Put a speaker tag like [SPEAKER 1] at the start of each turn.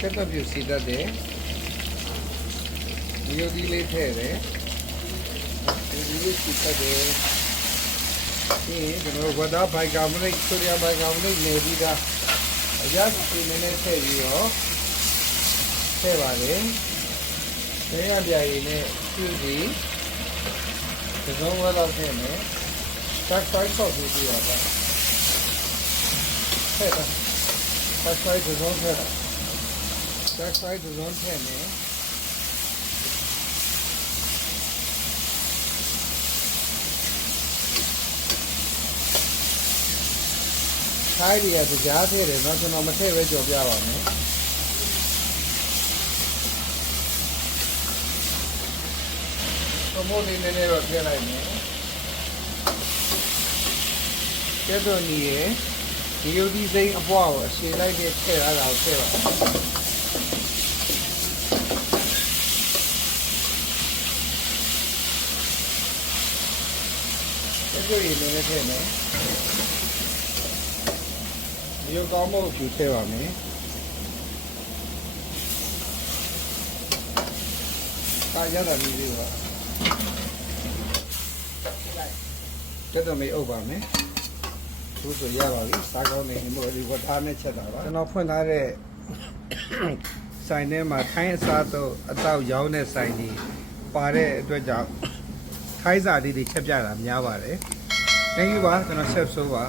[SPEAKER 1] ချက်တော့ပြစီတတ်တယ်ဒီလိုဒီလေးထည့်တယ်ဒီလိုစီတတ်တယ်ဒီကျွန်တော်ဝဒါဘိုင်ကာမနိတ်ဆိုရဘိုင်ကာမနိတ်နေပြီးသားအရာစီနည်းနည်းထည့်ပြီးတော့ထည့်ပါလေဆဲရပြာရည်နဲ့ပြည့်စီဒီဆုံးဝါတော့ထည့်မယ်တက်ဆိုင်ဆော့ပြီးပြရပါထည့်တာတက်ဆိုင်ဒီဆုံးထည့်တာ Back side is on 10 eh? ။ခိုင်းရီကကြားထည့်တယ်เนาะကျွန်တော်မထည့်ပဲကြော်ပြပါမယ်။ပမိုးလေးနည်းနည်းတော့ထည့်လိုက်မယ်။ကျတော့နီရယ်ဒီယုတ်ဒီစိမ့်အပွားကိုအရှည်လိုက်တဲ့ထည့်ရတာကိုထည့်ပါ အကျွေးရည်လည်းထည့်မယ်ဒီကောင်းမို့ဖြူထည့်ပါမယ်ပါရတာမျိုးလေးပါကဲတော့မေးအုပ်ပါမယ်သူဆိုရပါပြီစားကောင်းနေမို့ဒီဝတ်သားနဲ့ချက်တာပါကျွန်တော်ဖွင့်ထားတဲ့ ဆိုင်ထဲမှာထိုင်းအစားတော့အတော့ရောင်းတဲ့ဆိုင်ကြီးပါတဲ့အတွက်ကြောင့်ထိုင်းစာလေးတွေချက်ပြတာများပါတယ် thank you ပါကျွန်တော် chef ဆိုပါ